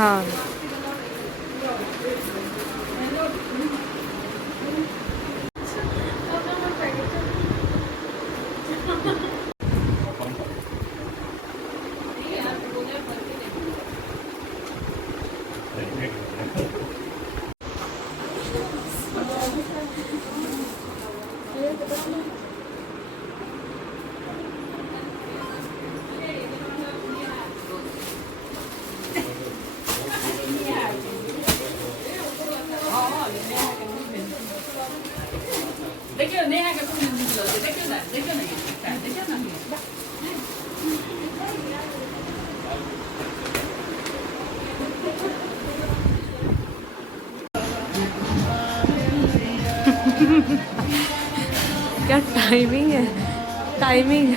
हाँ क्या टाइमिंग है, टाइमिंग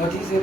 भट्टी से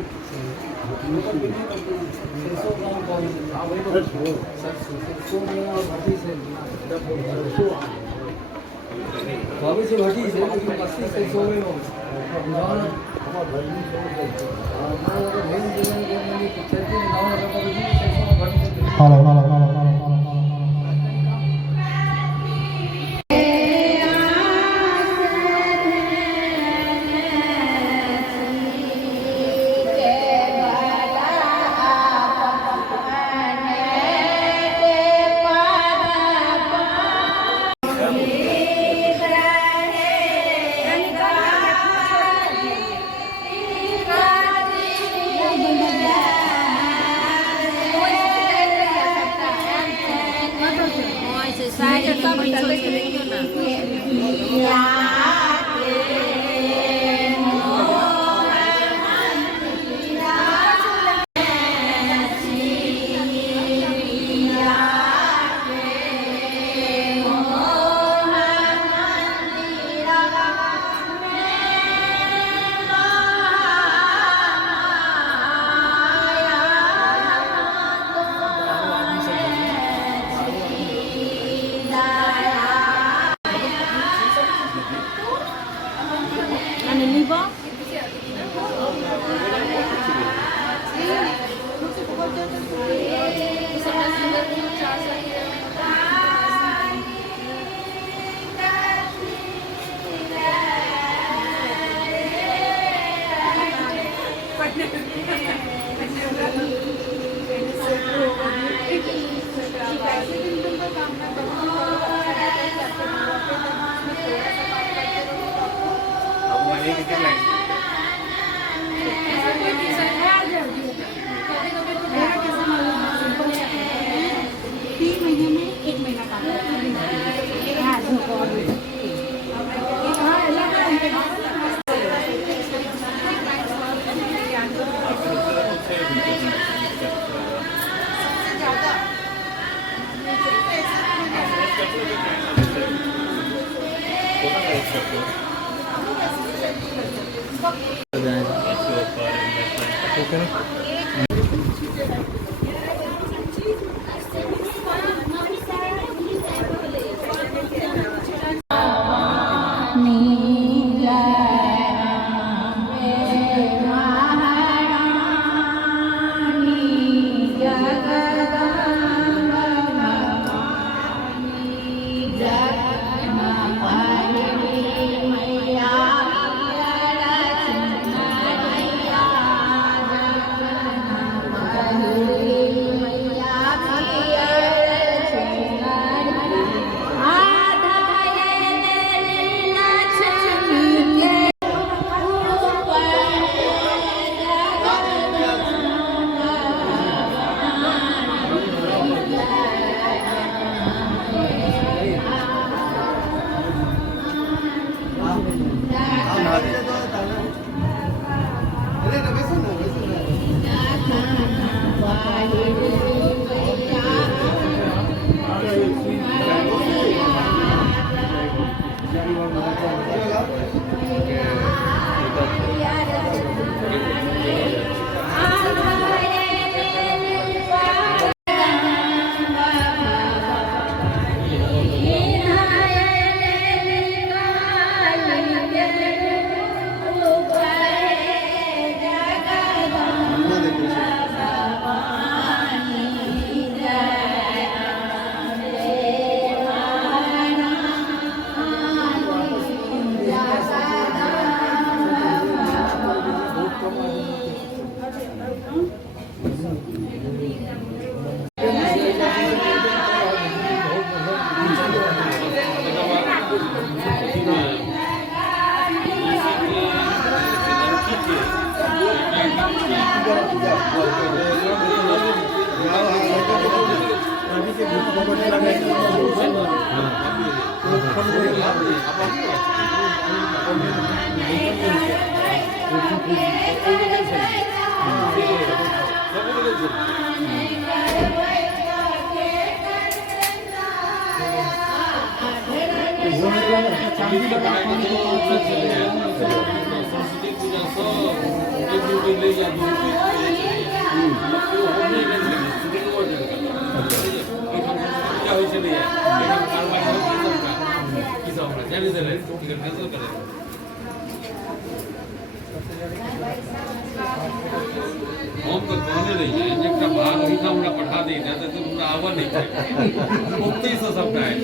हम तो कहने नहीं है जब का बाहर ही का हमरा पठा दे जाते तो हमरा आवा नहीं चाहिए मुक्ति से सब का है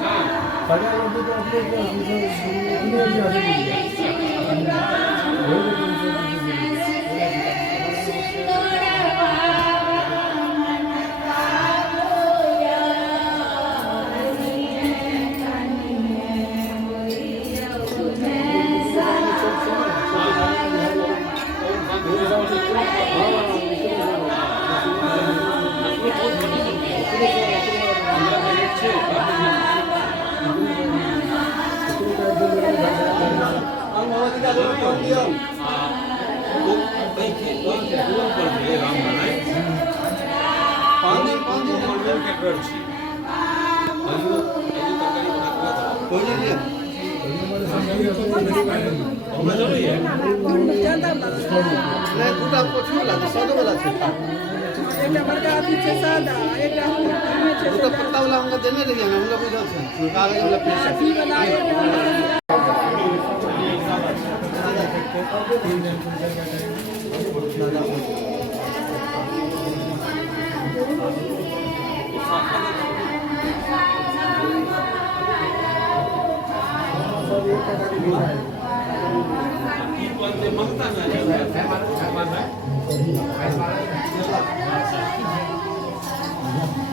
हां पढ़ा लोग तो अपने पत्ता वाला हमको देने लगे हम लोग इधर से कागज वाला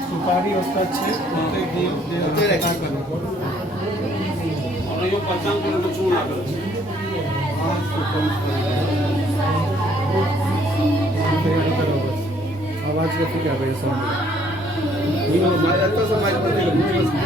सुपारी उसका अच्छे और ये पहचान करने को चूना कर आवाज का क्या भाई साउंड ये हमारे अच्छा समाज में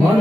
मन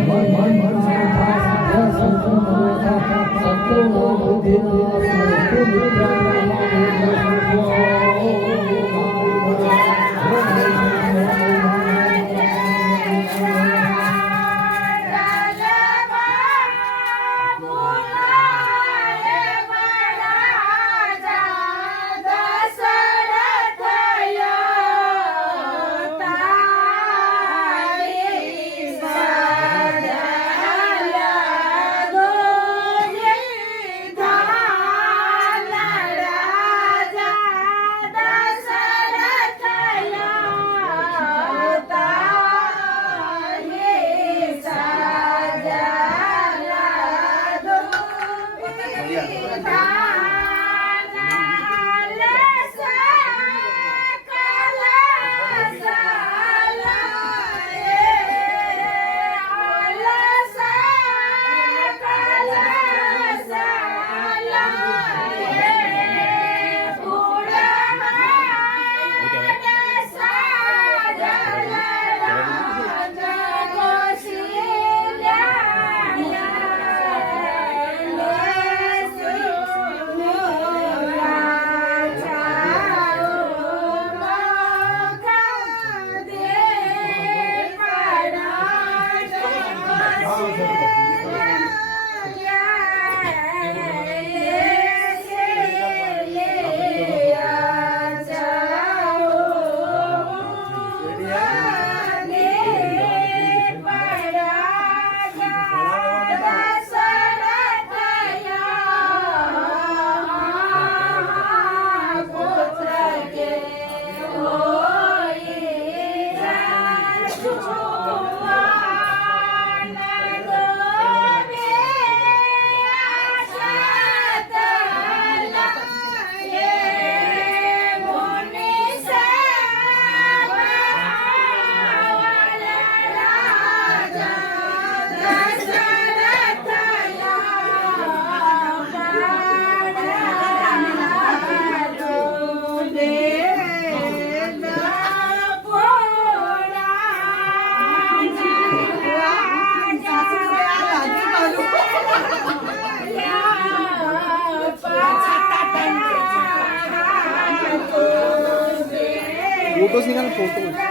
फोटोज निकाल फोटोज।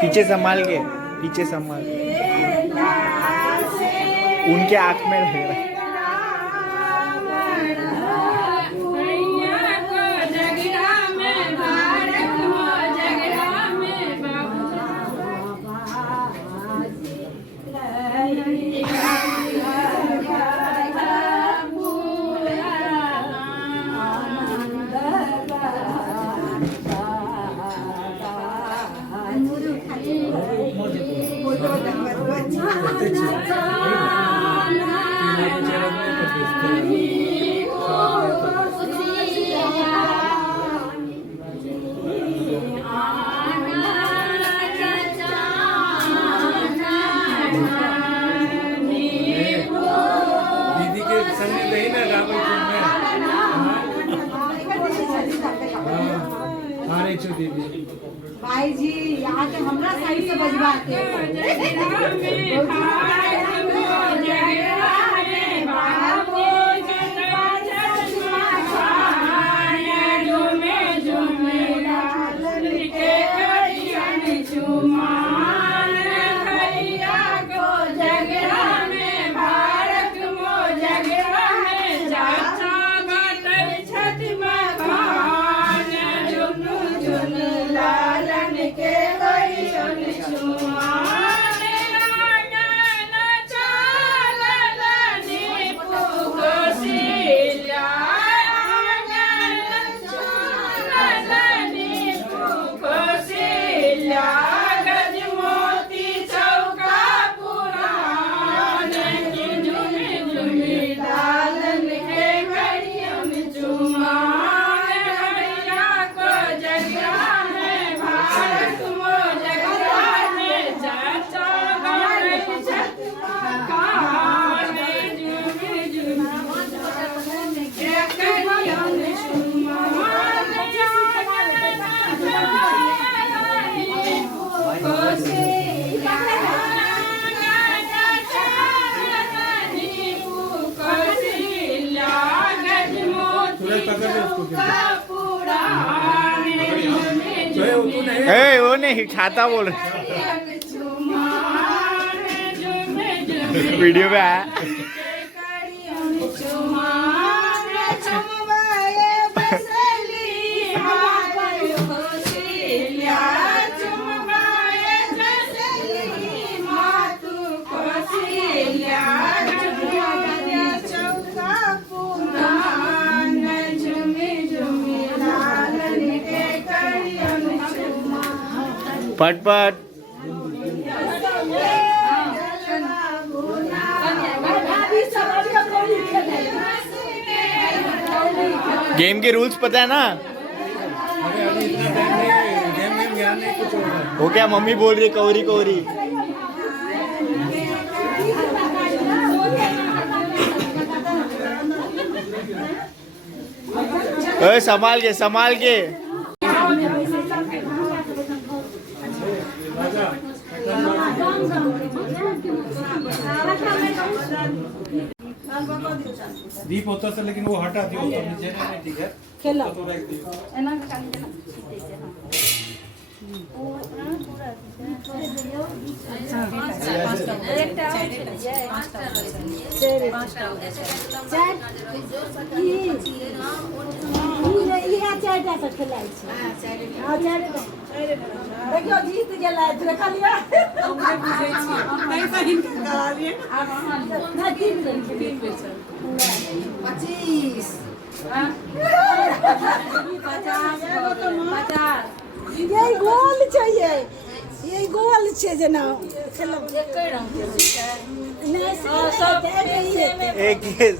पीछे संभाल के, पीछे संभाल के। उनके आँख में लग रहा है। दीदी के संग नहीं ना रावण में दीदी भाई जी यहाँ के हमरा साइड से बजवाते वो नहीं छाता बोल रहे वीडियो पे आया। पट पट गेम के रूल्स पता है ना? वो क्या मम्मी बोल रही कौरी कौरी। संभाल के संभाल के। दीप होता था लेकिन वो हटा दिया होता नीचे नहीं ठीक है खेलो तो रख दियो देखियो जीत गेला देखा लिया ये गोल चाहिए ये गोल छे जना खेलब नहीं एक केस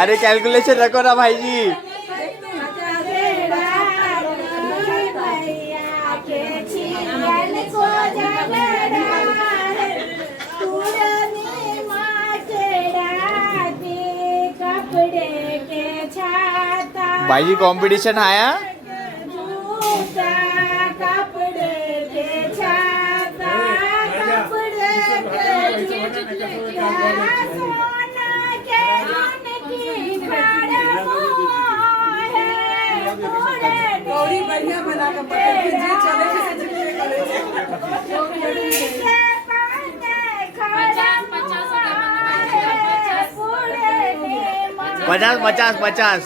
अरे कैलकुलेशन रखो ना भाई जी। भाई जी कंपटीशन आया। गौरी बढ़िया बना कर पकड़ के जी चले पचास पचास पचास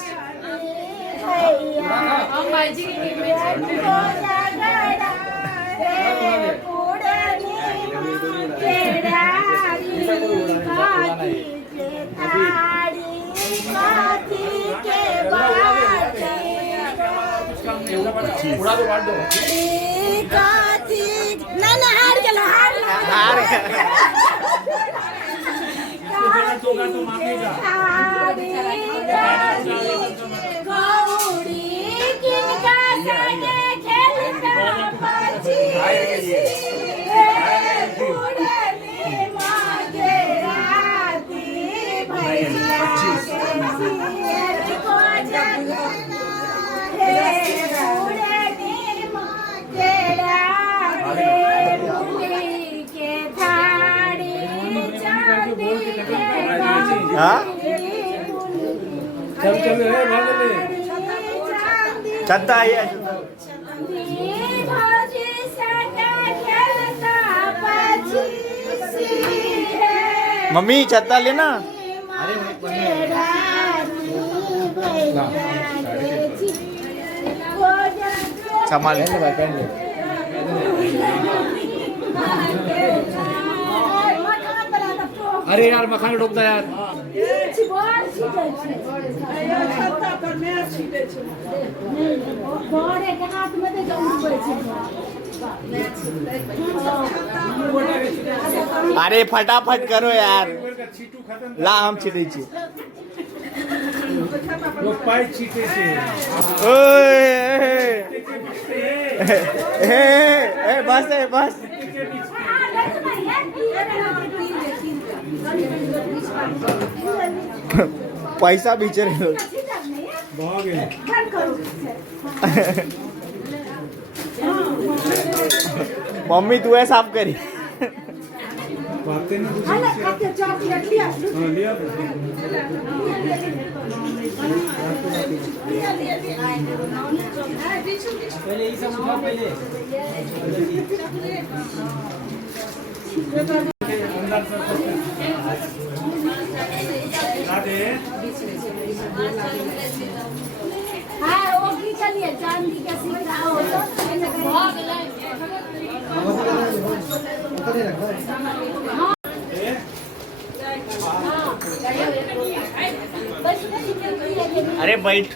चल चल भाग ले छत्ता आई है। मम्मी छत्ता लेना। संभाल ले भाई पहन ले। अरे यार मखान डूबता यार। अरे फटाफट करो यार। ला हम छिटे छी। लोग पाई छीटे से। ओए ए बस है बस। पैसा बीचे रहे लोग। मम्मी तू है साफ करी। बातें ना लिया पहले ये सब उठा पहले अरे बैठ।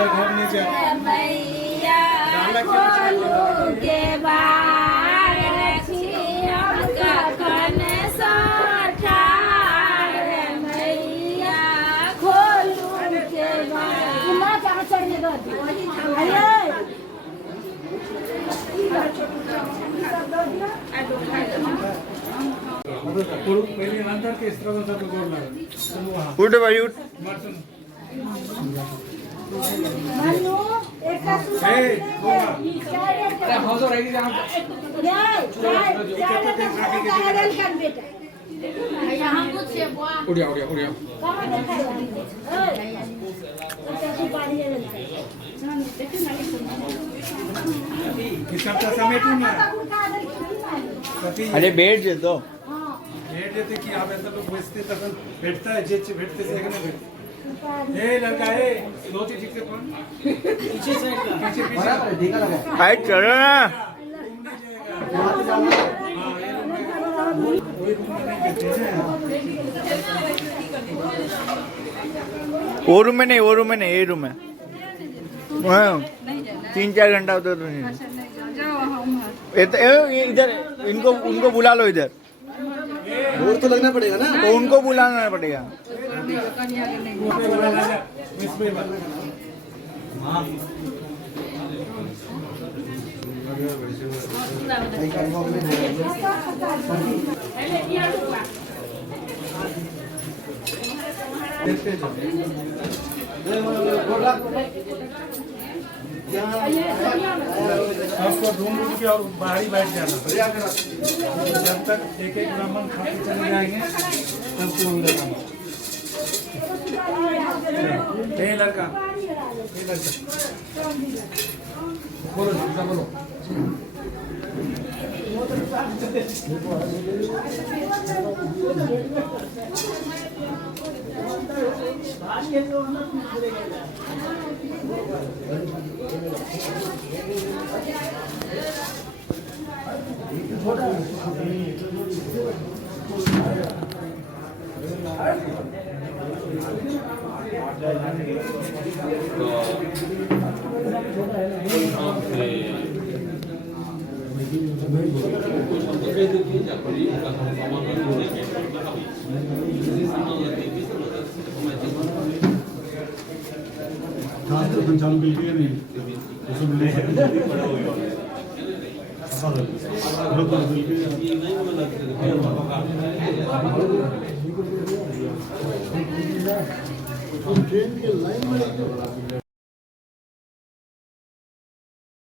इधर घर नीचे मैया खोलू के बार हमका कन सठार मैया खोलू के बार ना कहाँ चढ़ने दो अरे पहले नंतर के इस तरह से तो जोड़ लगा उठ भाई उठ मनु एक का अरे हो तो रहेगी जहाँ उड़िया उड़िया उड़िया इसका समय तू ना अरे बैठ जे तो भेट देते कि आप ऐसा लोग बेचते तक बैठता है जे बैठते से नहीं बैठते ए लड़का ए लोटी ठीक से कौन पीछे साइड का पीछे पीछे भाई चलो ना वो रूम में नहीं ये रूम में हाँ 3-4 घंटा होता तो नहीं ये इधर उनको बुला लो इधर और तो लगना पड़ेगा ना तो उनको बुलाना पड़ेगा आपको ढूंढ के और बाहर ही बैठ जाना जब तक एक ब्राह्मण खाते चले जाएंगे तब तो लड़का बोलो बोलो शास्त्र संचालन बिल्कुल नहीं उसमें ट्रेन के लाइन में